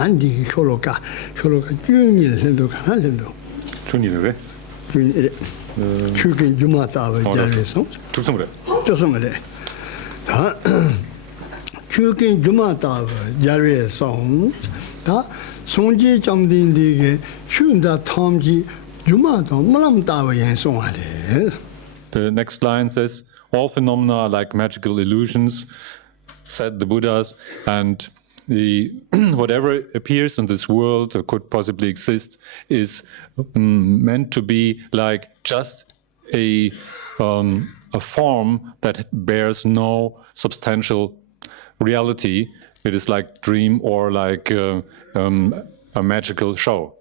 Gandhi Holoka Junior Hendo. Junior, Junior Chukin Jumata Jaleson. took some of it. Just some of it. Chukin Jumata Jaleson. Sonji Jamdin Dig, Chunda Tomji Jumato Malam Tawa and so on. The next line says, all phenomena are like magical illusions, said the Buddhas, and whatever appears in this world or could possibly exist is meant to be like just a form that bears no substantial reality. It is like dream or like a magical show.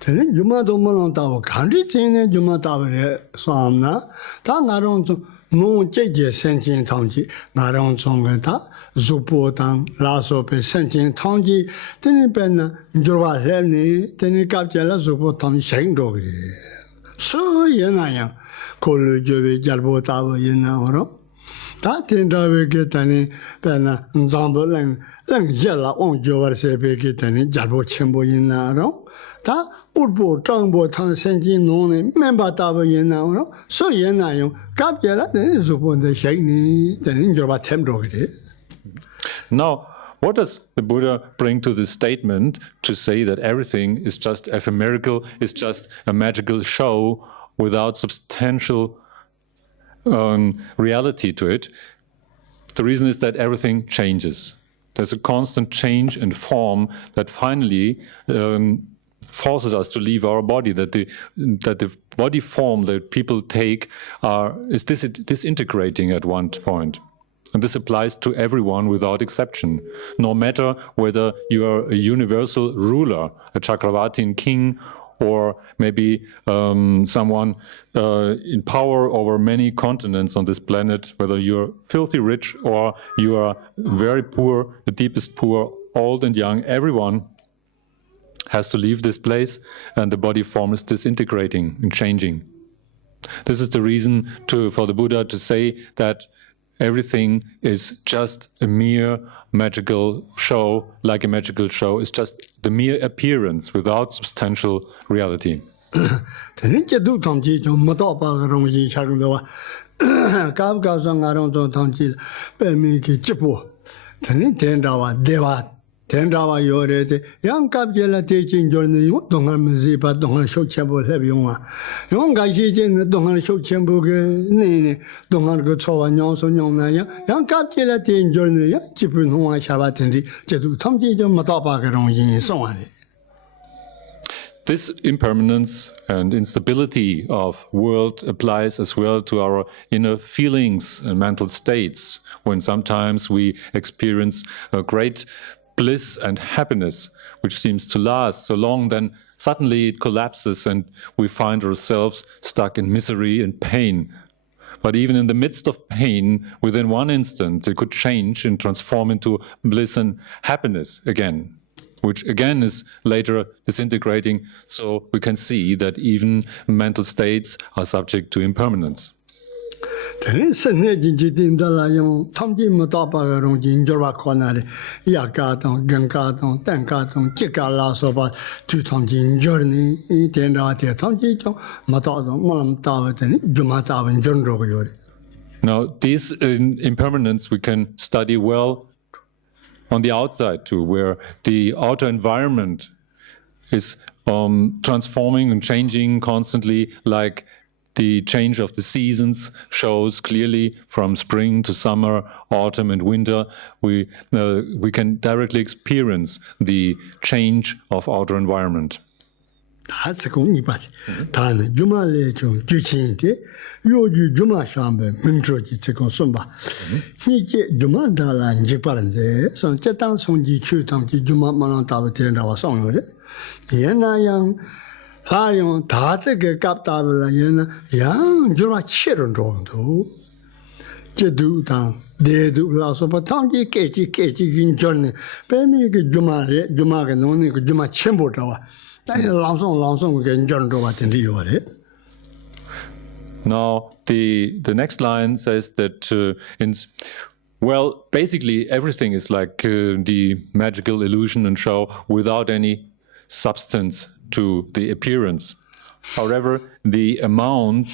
Then Jumato Malam Tawa country chain Jumatawa Samna, Tangaron no Jeje Sentin Tongi, Naron Songata, Zupotan, Lasope Sentin Tongi, Tenipena, Jova Heni, Tenicapella Zupotan Shendogi. So Yenayang, Kolu Jovi Jalbotawa Yenaro. That in the get any Pena, Zambo Lang Yella on Jova Sebe get any Jalbo Chimbo Yenaro. Ta Urbo, Tangbo, Tan Sentin, no member Tava Yenaro, so Yenayo, Capella, then is upon the Shagni, then in Jova Temdo. Now, what does the Buddha bring to this statement to say that everything is just ephemeral, is just a magical show without substantial reality to it? The reason is that everything changes. There's a constant change in form that finally forces us to leave our body, that the body form that people take is disintegrating at one point. And this applies to everyone without exception, no matter whether you are a universal ruler, a Chakravartin king, or maybe someone in power over many continents on this planet, whether you're filthy rich or you are very poor, the deepest poor, old and young, everyone has to leave this place, and the body form is disintegrating and changing. This is the reason for the Buddha to say that everything is just a mere magical show, like a magical show. It's just the mere appearance without substantial reality. Tendawa Yorete, young Capella teaching journey, Dongan Zipa, Dongan Show Chamber Heavyonga. Young Gajin, Dongan Show Chamber, Nene, Dongan Gotso and Yonson Yonaya, young Capella teaching journey, Chipun Hoa Shavatendi, Jetu Tomji Matapa and so on. This impermanence and instability of world applies as well to our inner feelings and mental states, when sometimes we experience a great bliss and happiness, which seems to last so long, then suddenly it collapses and we find ourselves stuck in misery and pain. But even in the midst of pain, within one instant, it could change and transform into bliss and happiness again, which again is later disintegrating. So we can see that even mental states are subject to impermanence. Then Senate Jindala Yon, Tomji Matapa, Jinjora Conari, Yakaton, Gankaton, Tankaton, Chikala Soba, two Tomjin journey, Tendate, Tomji, Mataton, Molam Tawatan, Jumata, and John Rogoyori. Now, these impermanence we can study well on the outside too, where the outer environment is transforming and changing constantly, like the change of the seasons shows clearly from spring to summer, autumn and winter. We can directly experience the change of outer environment. That's a good part. Tan Juma Lechon, Juchinte, Yogi Juma Shambe, Mintroji Tekonsumba. He Jumandala and Jiparanze, so Chetan Sonji Chutanki Juma Manantava was on with it. Yena young. Lion, Tate, Captavilla, young Jura Chiron, Jedu Tang, De do Lasso, but Tangi, Katie, in Johnny, Penny, Jumare, Jumagan, only Juma Chimbotawa. That is Lanson, we can John Dovat in the Yore. Now, the next line says that Well, basically everything is like the magical illusion and show without any substance to the appearance. However, the amount,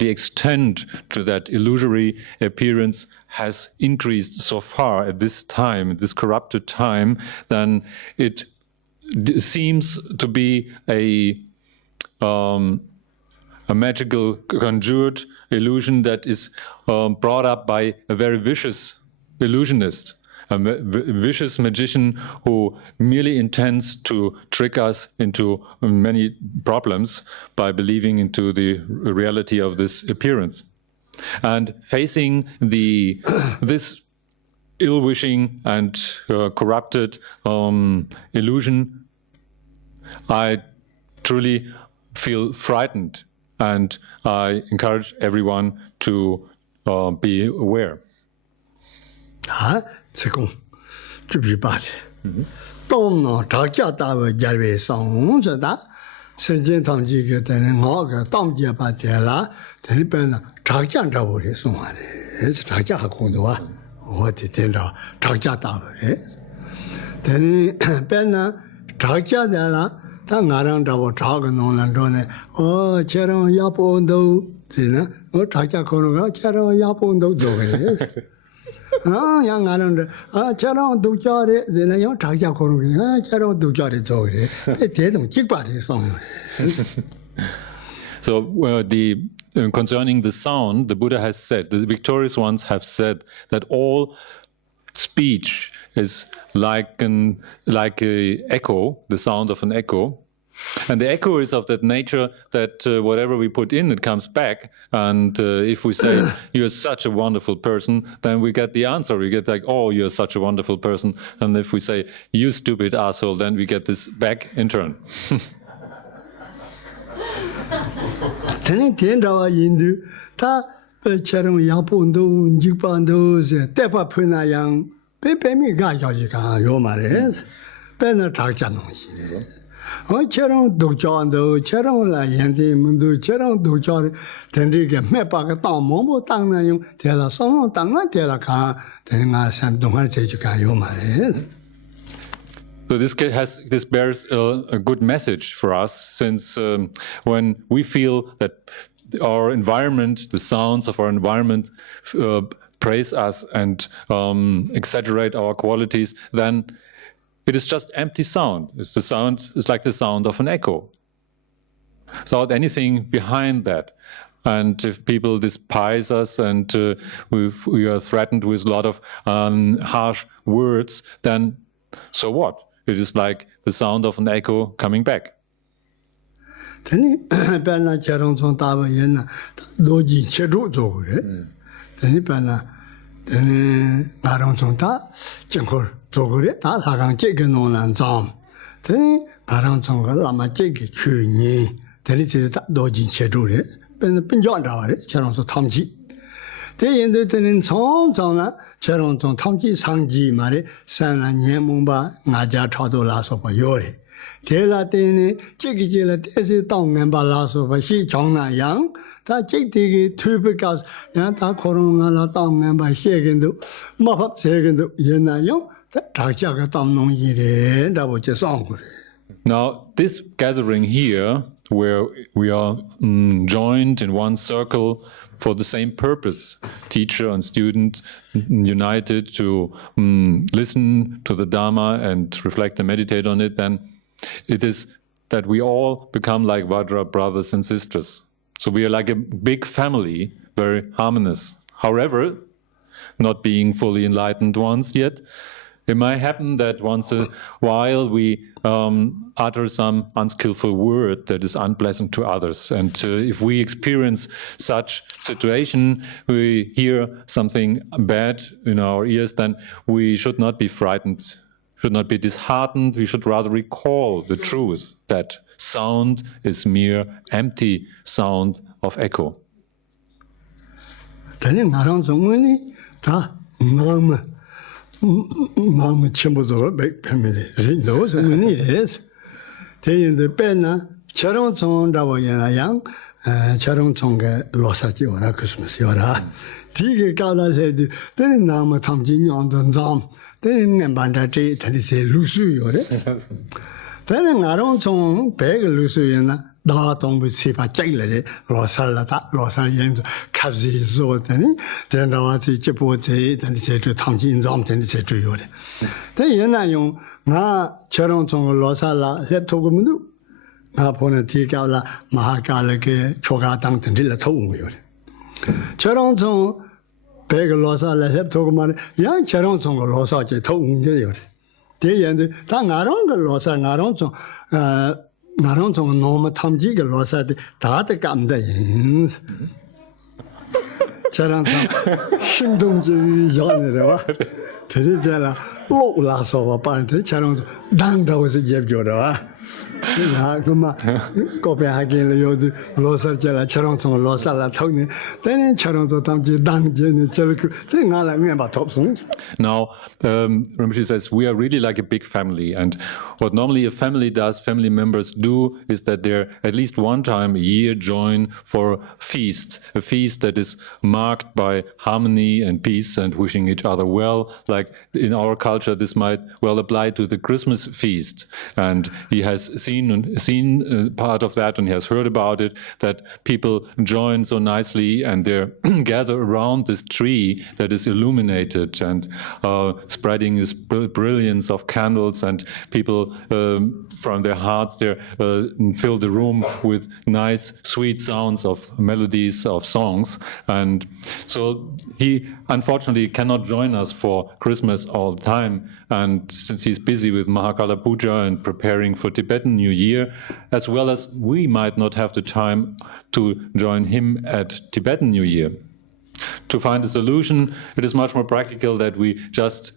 the extent to that illusory appearance has increased so far at this time, this corrupted time, then it seems to be a magical conjured illusion that is brought up by a very vicious illusionist, a vicious magician who merely intends to trick us into many problems by believing into the reality of this appearance. And facing this ill-wishing and corrupted illusion, I truly feel frightened, and I encourage everyone to be aware. 这个就比巴的，当那吵架打我家里上着的，圣经堂这个等于我个当家把的啦，等于本来吵架打我的送完的，是吵架还空多啊，我的听着吵架打我的，等于本来吵架的啦，他俺让着我吵个弄了着呢，家人也不都是呢，我吵架可能家人也不都做的。yang ngaran de charang du cha de na yang thak cha ko ru charang du cha de zo de de dong jik ba de song. So concerning the sound, the Buddha has said, the victorious ones have said that all speech is like a echo, the sound of an echo. And the echo is of that nature that whatever we put in, it comes back. And if we say, you're such a wonderful person, then we get the answer. We get like, oh, you're such a wonderful person. And if we say, you stupid asshole, then we get this back in turn. Cherong Dukjando, Cherong La Yandi Mundu, Cherong Dukjari, Tendriga, Mepaga Tang, Mombo Tang Nayum, Tela Song Tang, Tela Ka, Tenga San Dunga Tejuka Yomare. So this bears a good message for us, since when we feel that our environment, the sounds of our environment, praise us and exaggerate our qualities, then it is just empty sound. It's like the sound of an echo, without anything behind that. And if people despise us and we are threatened with a lot of harsh words, then so what? It is like the sound of an echo coming back. 조그래 다 사람 제게 논란 좀 대 나랑 정가 라마 제게 주니 대리지다 노진 제도래 빈정다래 저런서 탐지 대인들은 총정나 저런 좀 탐지 상지 말에 산란 예문바 나자 차도라서 봐요래 대라때는 제기질에 대해서 동면발라서 봐시 정나양 다 제되게 투비가 야다 코로나라 동면바 시행도 마법 세gen도 옛나요 Now, this gathering here, where we are joined in one circle for the same purpose, teacher and student united to listen to the Dharma and reflect and meditate on it, then it is that we all become like Vajra brothers and sisters. So we are like a big family, very harmonious. However, not being fully enlightened ones yet, it might happen that once a while we utter some unskillful word that is unpleasant to others. And if we experience such situation, we hear something bad in our ears, then we should not be frightened, should not be disheartened. We should rather recall the truth that sound is mere empty sound of echo. 마음 전부도 백패밀리 너서 문이래서 대인들 빼나 저런 정원다고 얘나양 저런 정게 로사지 오라 그스면서 요라 Tige Gala said, then Nama Tamjin on the Zam, then Nambanda J, and he said, Lusu, then I don't song, Peg Lusu, Da Tom with Sipa Jailer, Rosalata, Rosalian, Kazi Zotani, then Rawati Chipote, then he said to Tamjin Zam, then he said to you. Then Yenayong, Na Cheron Song Rosala, Heptogumu, Napona Tigala, Mahakala, Choga Tang, and Dilla told you. Cheron Song, Peg Rosala, Heptoguman, young Cheron Song Rosa, told you. The end, Tang Aron Rosa, Naron Song. 나랑 좀 너무 탐지게 로사데 다들 감대. 저랑 신동주의 연애라. 되게라 올라서 봐는데 저랑 당다고서 제비오라. 나 그만 코펜하겐을 요도 로사잖아. 저랑 좀 로사라 통네. 내는 저랑 좀 탐지 당제는 저렇게 생각을 하면 봐 톱송. Now, Rinpoche says, we are really like a big family. And what normally a family does, family members do, is that they're at least one time a year join for a feast that is marked by harmony and peace and wishing each other well. Like in our culture, this might well apply to the Christmas feast. And he has seen part of that, and he has heard about it, that people join so nicely and they gather around this tree that is illuminated and spreading this brilliance of candles, and people from their hearts there fill the room with nice sweet sounds of melodies of songs. And so he unfortunately cannot join us for Christmas all the time, and since he's busy with Mahakala Puja and preparing for Tibetan New Year, as well as we might not have the time to join him at Tibetan New Year. To find a solution, it is much more practical that we just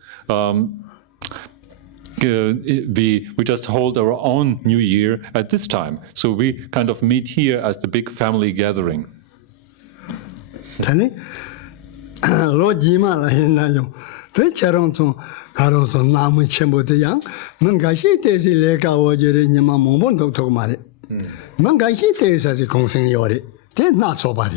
we just hold our own New Year at this time. So we kind of meet here as the big family gathering. Not so bad.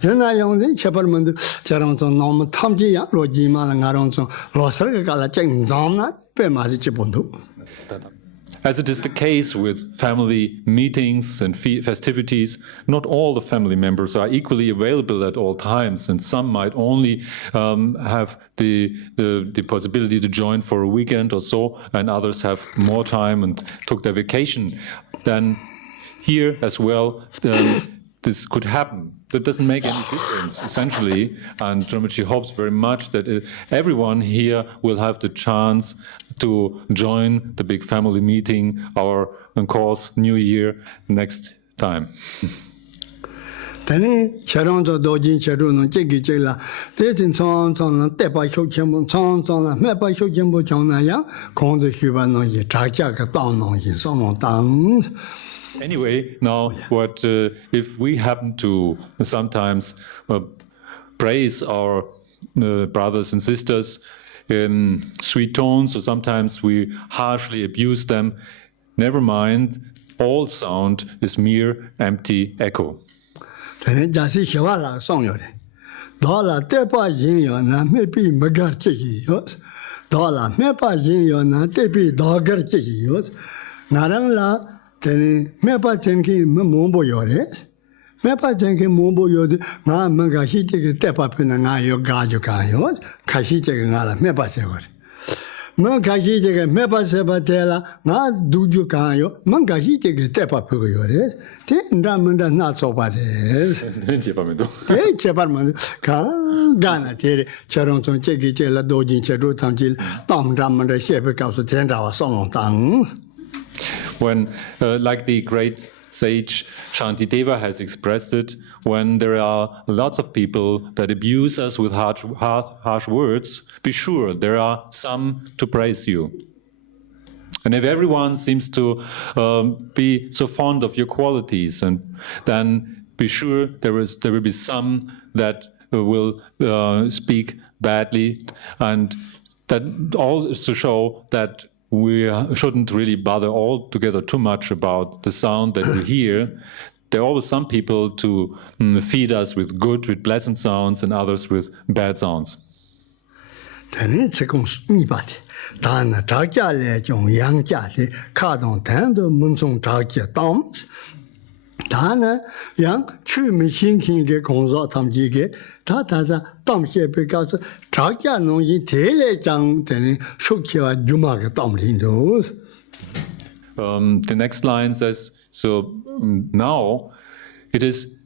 Then I only Chaperman, Charonson, Nom, Tomji, Rojima, and Aronson, Rosa, Galachang, Zona, Pemazichipundu. As it is the case with family meetings and festivities, not all the family members are equally available at all times, and some might only have the possibility to join for a weekend or so, and others have more time and took their vacation. Then here as well, this could happen. That doesn't make any difference, essentially, and Rinpoche hopes very much that everyone here will have the chance to join the big family meeting, our course New Year, next time. Then Charonzo Dojin Charuno Jiggy Jilla, Tetin Sons on the Tepa Shokimbo, Sons on the Mepa Shokimbo Jonaya, Con the Hubano Yajaka down on his own tongues. Anyway, now what if we happen to sometimes praise our brothers and sisters in sweet tones, or sometimes we harshly abuse them? Never mind, all sound is mere empty echo. Then Mepa Tenki Mumbo Yores. Mepa Tenki Mumbo Yod, Ma Mangashi take up in an ayo Gajo Kayos, Kashi take another Mepa Sever. Mangashi take a Mepa Sebatella, Ma Duju Kayo, Mangashi take a tep up Yores, Ten Damanda not so bad. Hey, Chaparman, Gana, Charonson, Chekitella, Dojin Cherutantil, Tom Damanda, Shepherd of the 10 hours song tongue. When, like the great sage Shantideva has expressed it, when there are lots of people that abuse us with harsh words, be sure there are some to praise you. And if everyone seems to be so fond of your qualities, and then be sure there will be some that will speak badly, and that all is to show that we shouldn't really bother altogether too much about the sound that we hear. there are always some people to feed us with good, with pleasant sounds, and others with bad sounds. Tēnī tsikōng nīpāti, tāna chākyā lē chōng yāngkyā lē kātōng tēndō mūnsōng chākyā tāms, tāna yāng chū mī xīngxīng kē gōngzō tāmjī kē, tā tām xē pē kāsō chākyā nōng yī tē lē chāng tēnī shūk wā jūmā kē tām līndō. The next line says, so now it is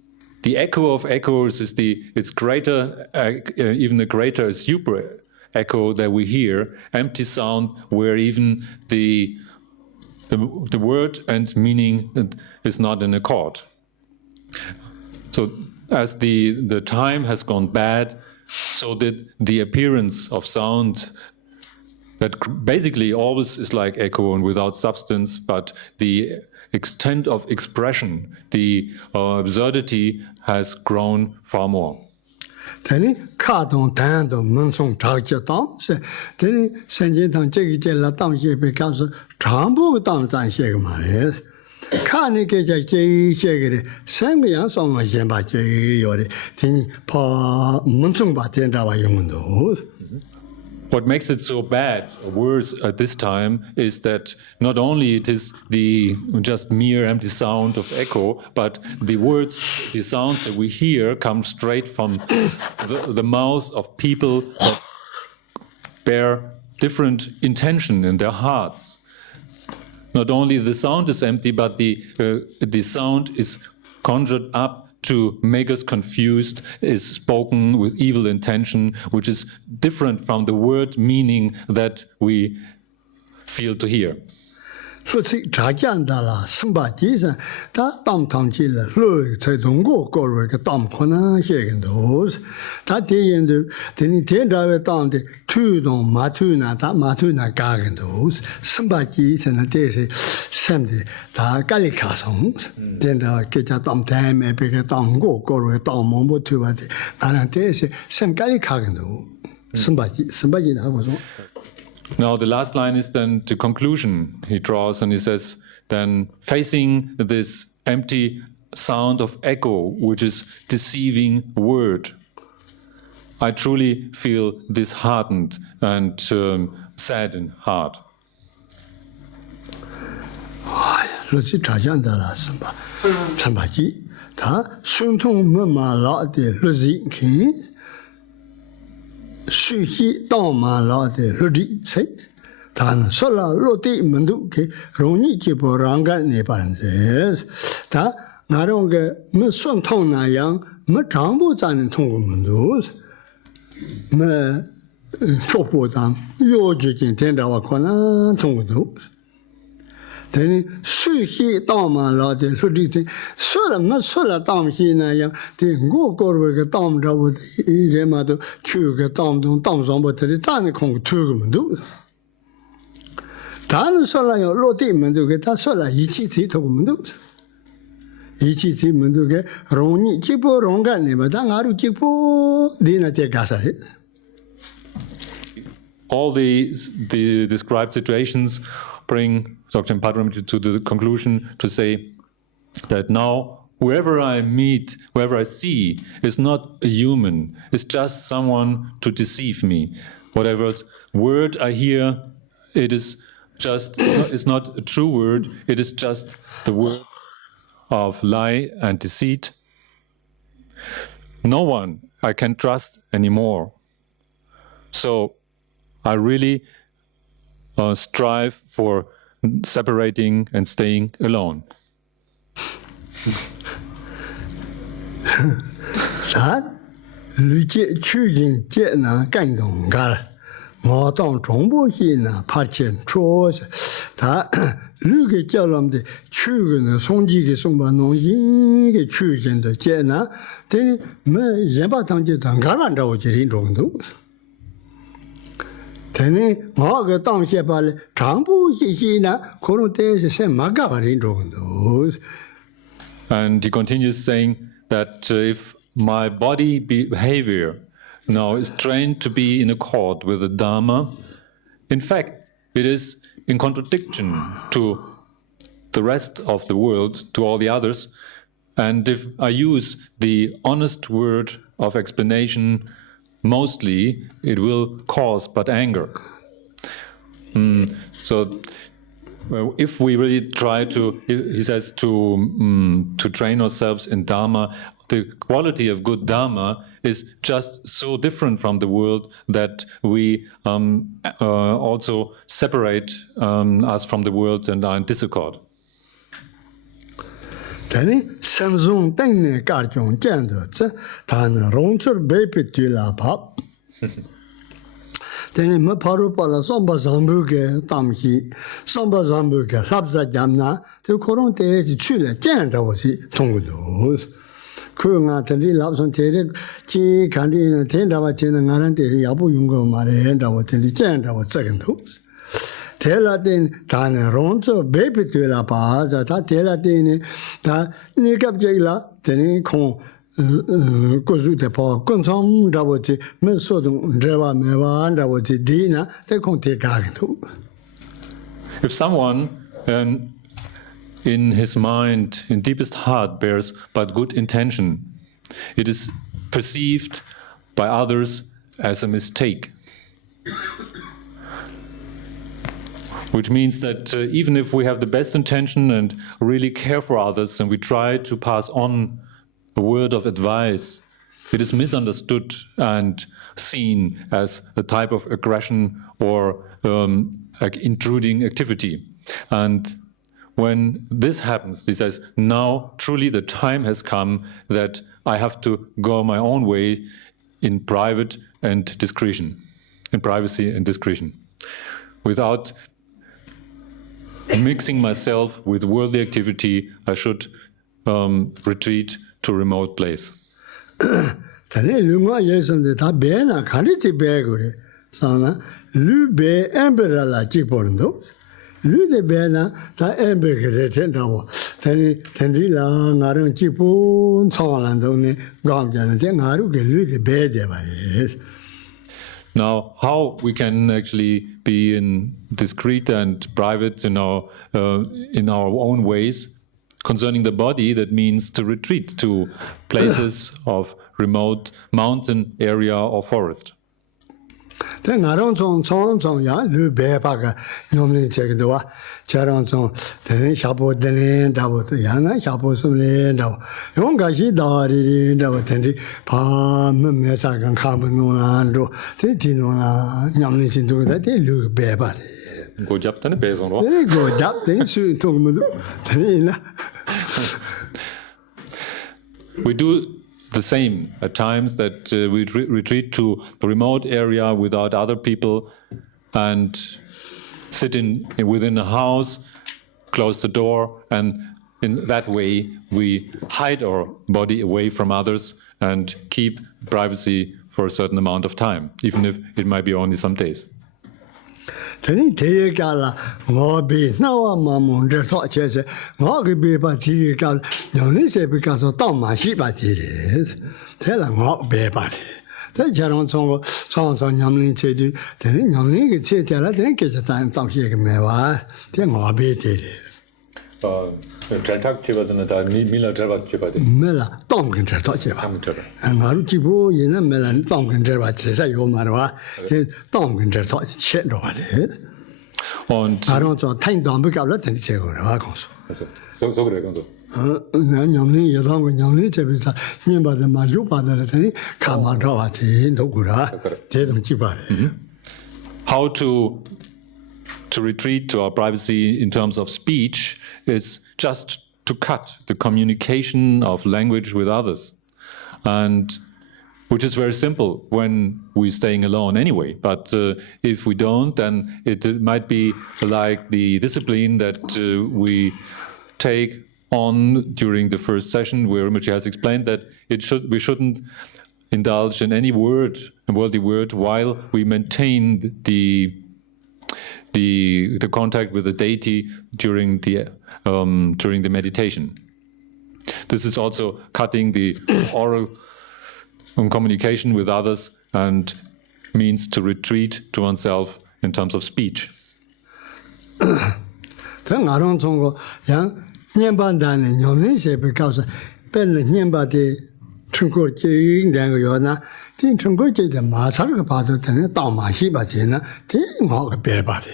the echo of echoes it's greater, even a greater super echo that we hear, empty sound where even the word and meaning is not in accord. So as the time has gone bad, so did the appearance of sound that basically always is like echo and without substance, but the extent of expression, the absurdity has grown far more. Tēnī kātōng tēndō mūnsōng chākyā tāms, tēnī sēnjī tāng chēki chēlā tāng xē pē kāsō chāmbū tāng tāng xē kā mā rē. Kāni kēchā chēki xē kā rē, sēng kā yāng sōng wā xēn bā chēki yō rē, tēnī pā mūnsōng bā tēn rā wā yōng dō. What makes it so bad, worse at this time, is that not only it is the just mere empty sound of echo, but the words, the sounds that we hear come straight from the mouth of people that bear different intention in their hearts. Not only the sound is empty, but the sound is conjured up to make us confused, is spoken with evil intention, which is different from the word meaning that we feel to hear. So chākyā ndālā sāmbā jīsā, tā tām tāṃ jīlā lō cai dōnggō kōrwa ka tām khunā xē gāndōs. Tā tē yendō, tēnī tēn rāwē tām tē tū dōng mā tū nā, tā mā tū nā gā gāndōs. Sāmbā jīsā nā tē sē sēm tē, tā kāli kā sōngs. Tēn rāwē kēchā tām tēm ē pē kā tām gō kōrwa ka tām mōmbō tū wā tē, ngā rā tē sē sēm kāli kā gāndō. Sāmbā jī nā gō sōng. Now the last line is then the conclusion he draws, and he says, then facing this empty sound of echo, which is deceiving word, I truly feel disheartened and sad in heart. Lōsi chāyān dālā sāmbā jī, tā sūntōng mē mā lā tē lōsi kīng, sū hī tāng mā lā tē lōdi tsai, tā nā sō lā lō tē mēndū kē rōngi jī pō rāngā nē pān zēs, tā ngā rōng kē mē sōn tōng nā yāng mē chāng bō tsa nē tōng kō mēndūs, mē chō pō tāng yō jī kēng tēn rā wā kō nā tōng kō dōs. Tēnī sū hī tāng mā lā tē lōdi tsai, sō lā mē sō lā tāng hī nā yāng tē ngō kō rō kē tāng rā wā tē rē mā tō chū kē tāng tōng tāng sōng bō tē rē tsa nē kōng kō tū kō mēndūs. Tā nā sō lā yō lō tē mēndū kē tā sō lā yī chī tī tō kō mēndūs. Yī chī tī mēndū kē rōng nī jī pō rōng kā nē bā tā ngā rū jī pō dī nā tē kā sā rē. All the described situations bring Dr. Patrul to the conclusion to say that now whoever I meet, whoever I see, is not a human, is just someone to deceive me. Whatever word I hear, it is just, it's not a true word, it is just the word of lie and deceit. No one I can trust anymore. So I really strive for separating and staying alone. Sā lū jē chū jīng jē nā gāng dōng gā rā, ngā tōng chōng bō xī nā pā qiān chō sā, tā lū kē jiā lōm tē chū kē nā sōng jī kē sōng bā nōng yīng kē chū jiān tō jē nā, tēnī mē yēn bā tāng jē tāng gā rā rā wā jē rīng chōng dō sā. Tēnī ngā kē tāng xē pā lē chāng bō xī nā kō rō tē sē sē mā gā wā rīng chōng dō sā. And he continues saying that if my body behavior now is trained to be in accord with the Dharma, in fact, it is in contradiction to the rest of the world, to all the others, And if I use the honest word of explanation mostly, it will cause but anger. So well, if we really try to, he says, to train ourselves in Dharma, the quality of good Dharma is just so different from the world that we also separate us from the world and are in disaccord. Then Samsung Deng Garjong Janda, Tan Roncher Baby Tula Pop. Then Maparu Pala Samba Zambuke, Tamhi, Samba Zambuke, Labza Jamna, the Coronte Chile, Janda was he, Tongudos. Kurunga Tali Labson Tere, Chi Kandi, Tenda Watin and Arante, Yabu Yungo Marienda, what in the Janda was second host. Telatin Tan Roncho, Baby Tula Pa, that Telatin, that Nikap Jela, Teni Con. If someone in his mind, in deepest heart, bears but good intention, it is perceived by others as a mistake. Which means that even if we have the best intention and really care for others and we try to pass on a word of advice, it is misunderstood and seen as a type of aggression or intruding activity. And when this happens, he says, now truly the time has come that I have to go my own way in private and discretion, in privacy and discretion, without mixing myself with worldly activity. I should retreat to a remote place. Now, how we can actually be in discreet and private in our own ways. Concerning the body, that means to retreat to places of remote mountain area or forest. Then I don't ya, Lube Paga, normally check the wa, Charonson, then Shapo Denen, Davo, Yana, Shapo Sumne, Davo, Yongashi Dari, Davo Tendi, Pam, Mesakan Carbonando, Tintinona, Yamlin to that, they look bad. Go job, then based on what? Go job, then soon told me. We do the same at times, that we retreat to the remote area without other people and sit within a house, close the door, and in that way we hide our body away from others and keep privacy for a certain amount of time, even if it might be only some days. Teni Tegala, Mobi, now a mamma, the thought says, Moggy be but Tegala, only say because of Toma, she but it is. Tell him what be but it. The Jaron songs on Yamlin said, then Yamlin could say, tell her, then get a time some here, Mewa, then Mobi did it. Tratak Chivas and the Miller Trevor Chivas. Mela, Tonkin Trevor. And Maruchibo, in a melon, Tonkin Trevor, say, you Marwa, Tonkin Trevor, shit over it. Und I don't know, 10 down because let me say, so good. Yamlin, you don't when Yamlin Chevita, near the Majupa, the Kamadova, into Gura, Tedum Chiba. How to retreat to our privacy in terms of speech is just to cut the communication of language with others, and which is very simple when we're staying alone anyway. But if we don't, then it might be like the discipline that we take on during the first session, where Rinpoche has explained that we shouldn't indulge in any word, a worldly word, while we maintain the contact with the deity during the meditation. This is also cutting the oral communication with others and means to retreat to oneself in terms of speech. 本人念把的成果经两个月呢，听成果经的马上个把头等于到马西把钱呢，挺好个别把的。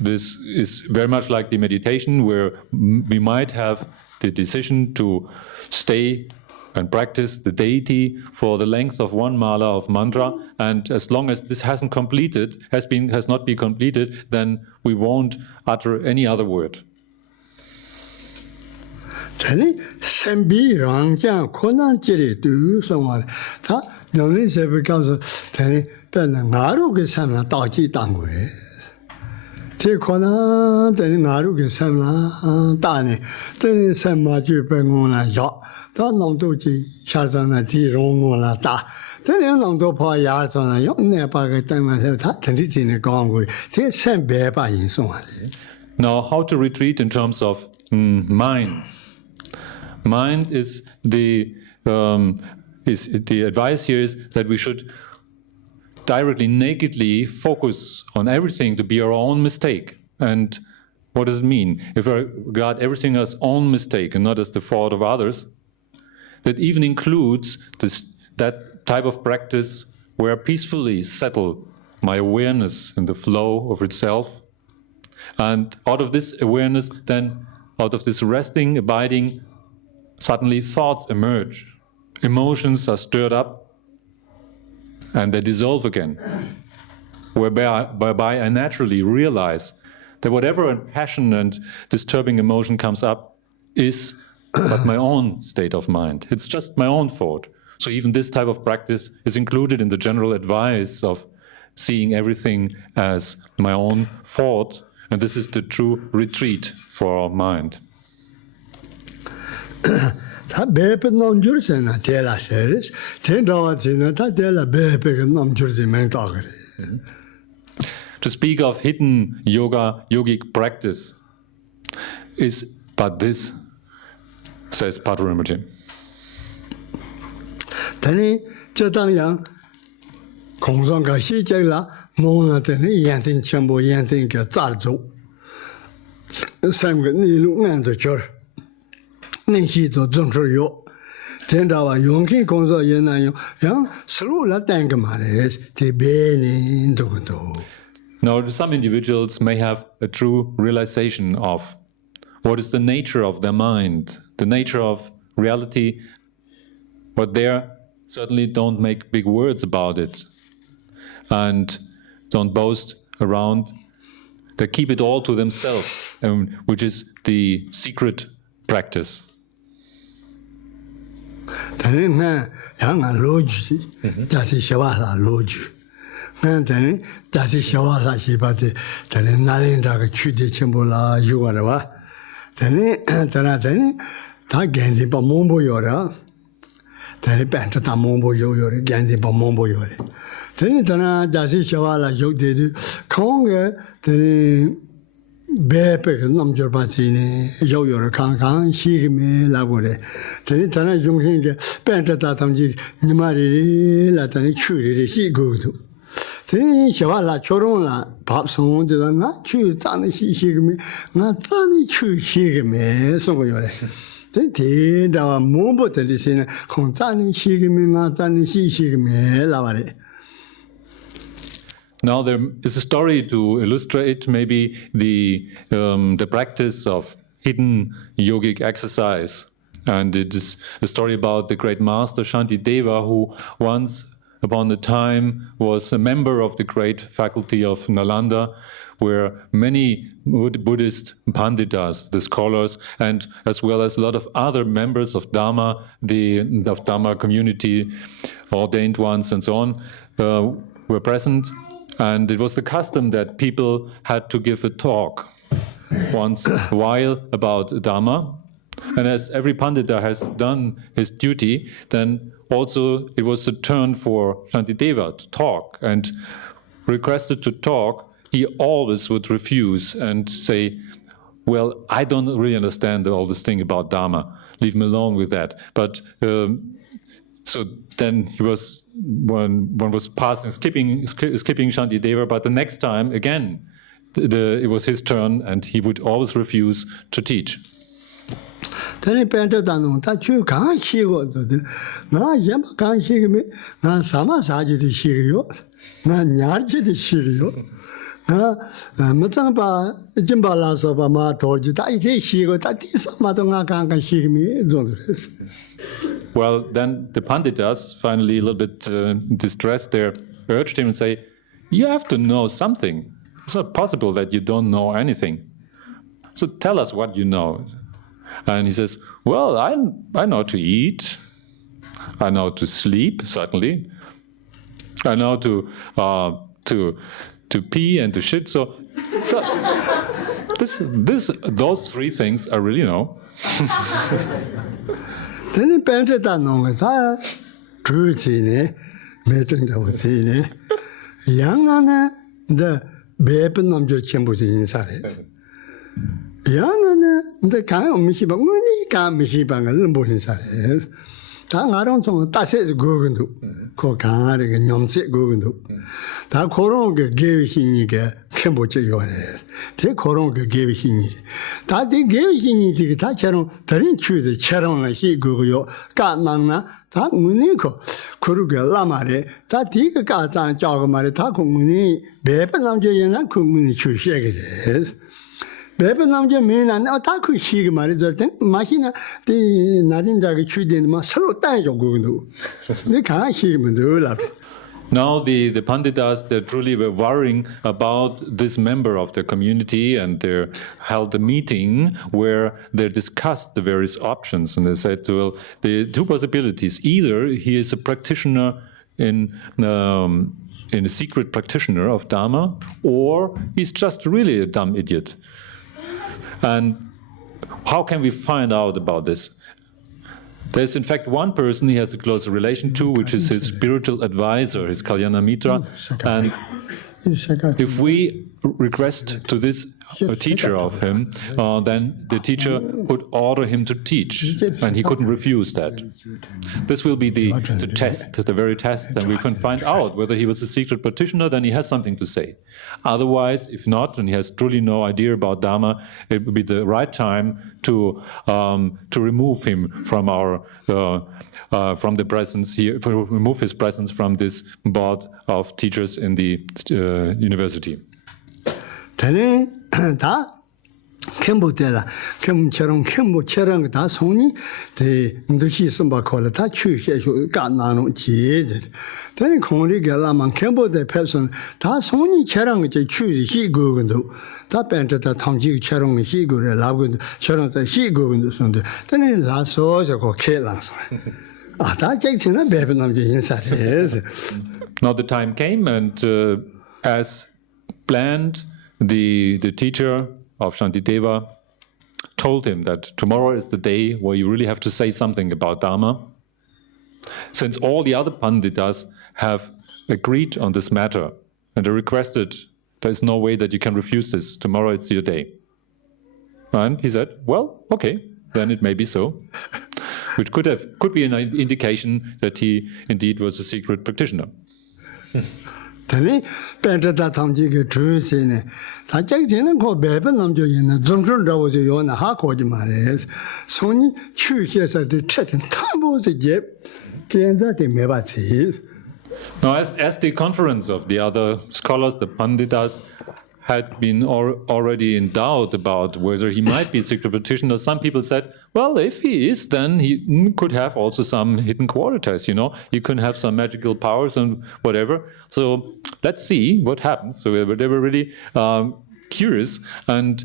This is very much like the meditation where we might have the decision to stay and practice the deity for the length of one mala of mantra, and as long as this has not been completed, then we won't utter any other word. 这里身边人家可能这里都说话，他农历这边告诉，这里本来外头个什么大忌当过来。这可能等于外头个什么大呢？等于什么就被我了要，到弄到去下场了地容我了大，等于弄到跑牙上了，用那把个等了时候，他肯定真的讲过，这身边把人送来。Now, how to retreat in terms of mind? Mind is the advice here is that we should directly, nakedly focus on everything to be our own mistake. And what does it mean? If we regard everything as own mistake and not as the fault of others, that even includes that type of practice where I peacefully settle my awareness in the flow of itself. And out of this awareness, then out of this resting, abiding, suddenly thoughts emerge. Emotions are stirred up and they dissolve again, whereby I naturally realize that whatever passion and disturbing emotion comes up is but my own state of mind. It's just my own fault. So even this type of practice is included in the general advice of seeing everything as my own fault, and this is the true retreat for our mind. 他别不弄就是谁呢？对了，是听到我听了，他对了，别个弄就是没到个的。To speak of hidden yogic practice is but this, says Patrul Rinpoche. 等于这当然，空上个细节了，梦了等于眼睛全部眼睛给扎住，三个内陆眼子角儿。那些都总是有，听到吧？用心工作也难用，让思路来等个嘛的，这边呢都很多。Now, some individuals may have a true realization of what is the nature of their mind, the nature of reality, but they certainly don't make big words about it and don't boast around. They keep it all to themselves, which is the secret practice. 等于呢，让俺逻辑，这是小娃子逻辑。等于这是小娃子是把的，等于哪里这个区的全部啦有了吧？等于他赶紧把蒙不有了，等于变成他蒙不有了，赶紧把蒙不有了。等于这是小娃子有的，看个等于。别个弄就把这呢，有的看看西个没来过来，等于咱那用心的，变着他们就你妈的来等于去的西沟头，等于小娃啦，初中啦，爸送的说俺去咱那西个没，俺咱那去西个没送过来，等听着话，摸不得的是呢，看咱那西个没，俺咱那西个没来过来。Now there is a story to illustrate maybe the practice of hidden yogic exercise, and it is a story about the great master Shantideva, who once upon a time was a member of the great faculty of Nalanda, where many Buddhist panditas, the scholars, and as well as a lot of other members of Dharma, of Dharma community, ordained ones and so on, were present. And it was the custom that people had to give a talk once a while about Dharma. And as every Pandita has done his duty, then also it was the turn for Shantideva to talk. And requested to talk, he always would refuse and say, well, I don't really understand all this thing about Dharma. Leave me alone with that. But so then he was, one was passing, skipping Shantideva, but the next time, again, it was his turn, and he would always refuse to teach. Tani penta tanong, ta chu kaan shigo dode, nga yamba kaan shigime, nga sama saji di shigiyo, nga nyarji di shigiyo, nga matsangpa jimba la sopa ma torji, ta ite shigo, ta ti sama to nga kaan kaan shigime, dode. Well, then the Panditas, finally a little bit distressed there, urged him and say, you have to know something. It's not possible that you don't know anything. So tell us what you know. And he says, well, I know to eat. I know to sleep, certainly. I know to pee and to shit. So those three things I really know. Tani penta tanong, ta chu chi ne, me chung da wu chi ne, yang na the bebe namjo chenpo chi yin sa re. Yang na the kaan mishiba, nguni kaan mishiba nga rinpo yin sa re. Ta nga rong chong ta se zi gu gun tu, ko kaan re ke nyom tse gu gun tu. Ta korong ke gewe xin yi ke kenpo che yo re. Te korong ke gewe xin yi. Ta te gewe xin yi ti ke ta cherong, tarin chu de cherong la hi gu gu yo, ka nang na, ta nguni ko kuru ke lama re, ta ti ke ka zang jiao ke ma re, ta ko nguni bebe nam je yin na ko nguni chu xie ke re. Bebe namje mina na ta ku hige mari zorten machina de narin da chu den ma solo tan yo go no ne ka hige men do la. Now the Panditas, they truly were worrying about this member of their community, and they held a meeting where they discussed the various options, and they said, well, the two possibilities: either he is a practitioner in a secret practitioner of Dharma, or he's just really a dumb idiot. And how can we find out about this? There's in fact one person he has a closer relation to, which is his spiritual advisor, his Kalyana Mitra. And if we request to this teacher of him, then the teacher would order him to teach, and he couldn't refuse that. This will be the test, the very test, and we can find out whether he was a secret practitioner, then he has something to say. Otherwise, if not, and he has truly no idea about Dharma, it would be the right time to remove him from our from the presence here, to remove his presence from this board of teachers in the university. 다 캠보 때라 캠처럼 캠보 처럼 다 손이 대 누시 선바 콜 다 추해 간나노 지들 대니 공리 결라만 캠보 대 person 다 손이 처럼 이제 추시 그건도 다 벤트다 탐지 처럼 희고를 라고 처럼 다 희고근도 손데 대니 라서 저거 케라서 아다 잭치는 배분 남지 인사해. Now the time came, and as planned, the teacher of Shantideva told him that tomorrow is the day where you really have to say something about Dharma. Since all the other Panditas have agreed on this matter, and they requested, there's no way that you can refuse this. Tomorrow it's your day. And he said, well, okay, then it may be so. Which could be an indication that he indeed was a secret practitioner. Tani penta tamji ke truisine ta jak jene ko bebe namjo yin zum zum da wo je yo na ha ko ji ma le soni chu xie sa de chetin kan bo ze je tian da de me ba ci. Now, as the conference of the other scholars, the Panditas, had been already in doubt about whether he might be a secret practitioner, some people said, well, if he is, then he could have also some hidden qualities, you know. He could have some magical powers and whatever. So let's see what happens. So they were really curious. And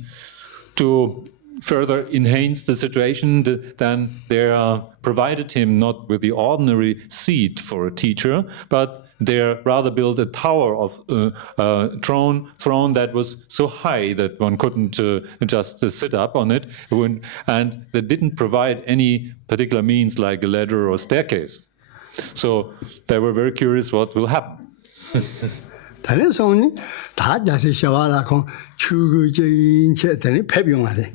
to further enhance the situation, then they provided him not with the ordinary seat for a teacher, but they rather built a tower of throne that was so high that one couldn't just sit up on it, and they didn't provide any particular means like a ladder or staircase. So they were very curious what will happen. Tani soni ta jasi shawala kong chugu je yin che tani pepyong ade.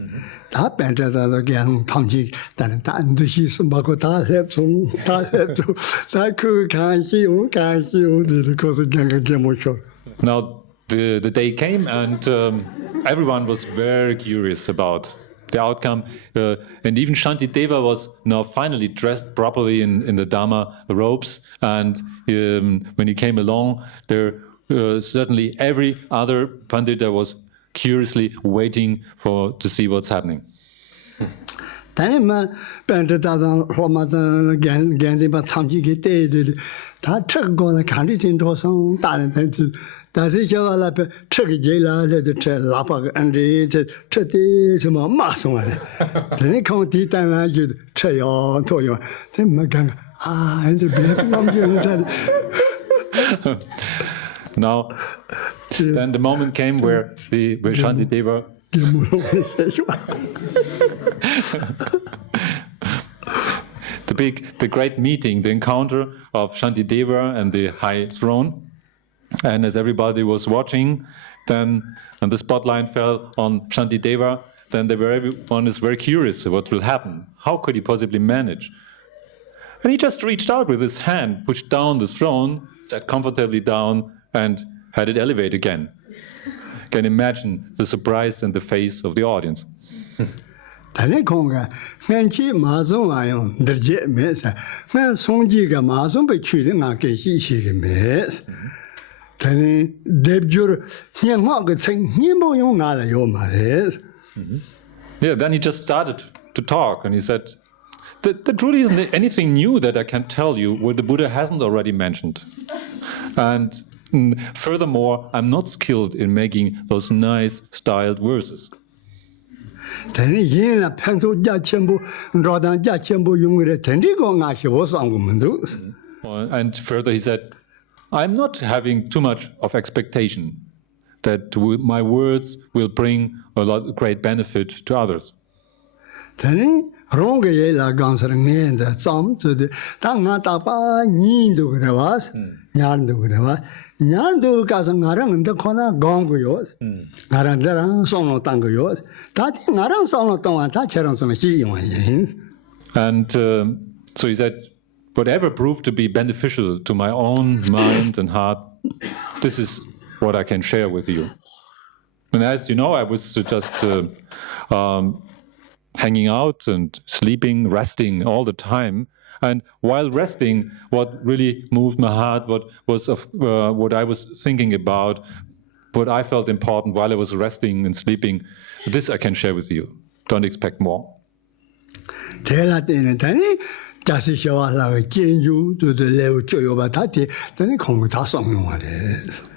Ta penta da da gyang tamji tani ta ndushi sumba ko ta lep sung ta lep tu ta ku kan hi u di ko so gyang gyamo sho. Now the day came, and everyone was very curious about the outcome. And even Shantideva was now finally dressed properly in the Dharma robes. And when he came along, there certainly every other Pandita was curiously waiting to see what's happening. Now, then the moment came where Shantideva the great meeting, the encounter of Shantideva and the high throne. And as everybody was watching, then and the spotlight fell on Shantideva, then everyone is very curious what will happen. How could he possibly manage? And he just reached out with his hand, pushed down the throne, sat comfortably down, and had it elevate again. Can imagine the surprise in the face of the audience. Yeah, then he just started to talk, and he said, there truly isn't anything new that I can tell you what the Buddha hasn't already mentioned. And furthermore, I'm not skilled in making those nice styled verses. And further he said, I'm not having too much of expectation that my words will bring a lot of great benefit to others. And so he said, whatever proved to be beneficial to my own mind and heart, this is what I can share with you. And as you know, I was just hanging out and sleeping, resting all the time. And while resting, what really moved my heart, what I was thinking about, what I felt important while I was resting and sleeping, this I can share with you. Don't expect more.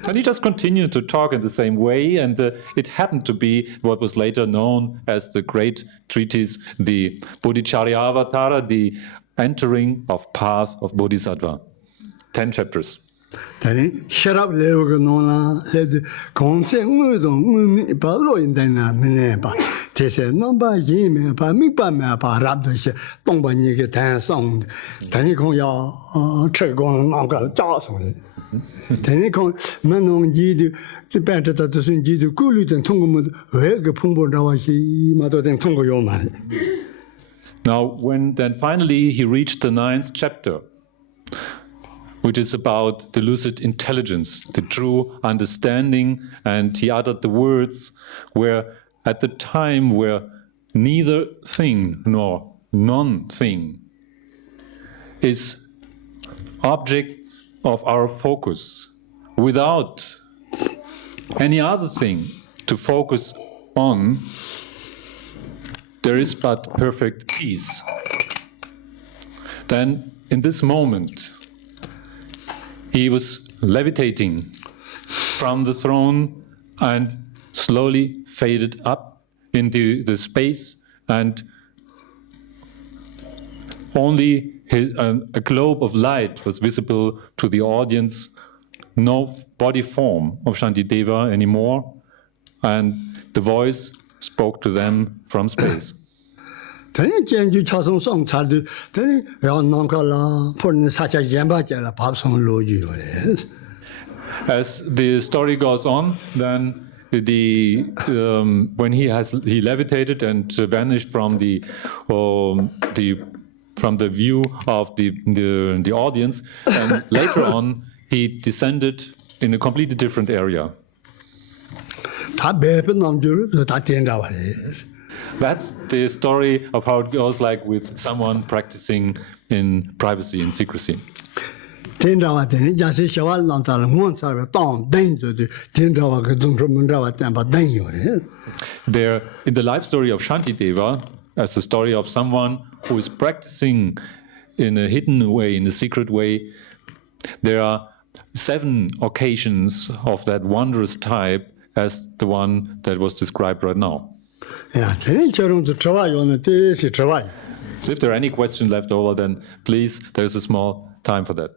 And he just continued to talk in the same way, and it happened to be what was later known as the great treatise, the Bodhicharyavatara, the entering of path of Bodhisattva. 10 chapters. Now, when then finally he reached the 9th chapter, which is about the lucid intelligence, the true understanding, and he uttered the words where at the time where neither thing nor non-thing is object of our focus, without any other thing to focus on, there is but perfect peace. Then in this moment, he was levitating from the throne and slowly faded up into the space, and only a globe of light was visible to the audience, no body form of Shantideva anymore, and the voice spoke to them from space. As the story goes on, then when he levitated and vanished from the view of the audience, and later on he descended in a completely different area. That's the story of how it goes, like with someone practicing in privacy and secrecy. 天朝话的，假设小娃让咱了，我啥个当等着的，天朝话个总说门朝话咱把等有的。 There, in the life story of Shantideva, as the story of someone who is practicing in a hidden way, in a secret way, there are 7 occasions of that wondrous type as the one that was described right now. 哎呀，这这种是吃饭用的，这是吃饭。 So if there are any questions left over, then please, there's a small time for that.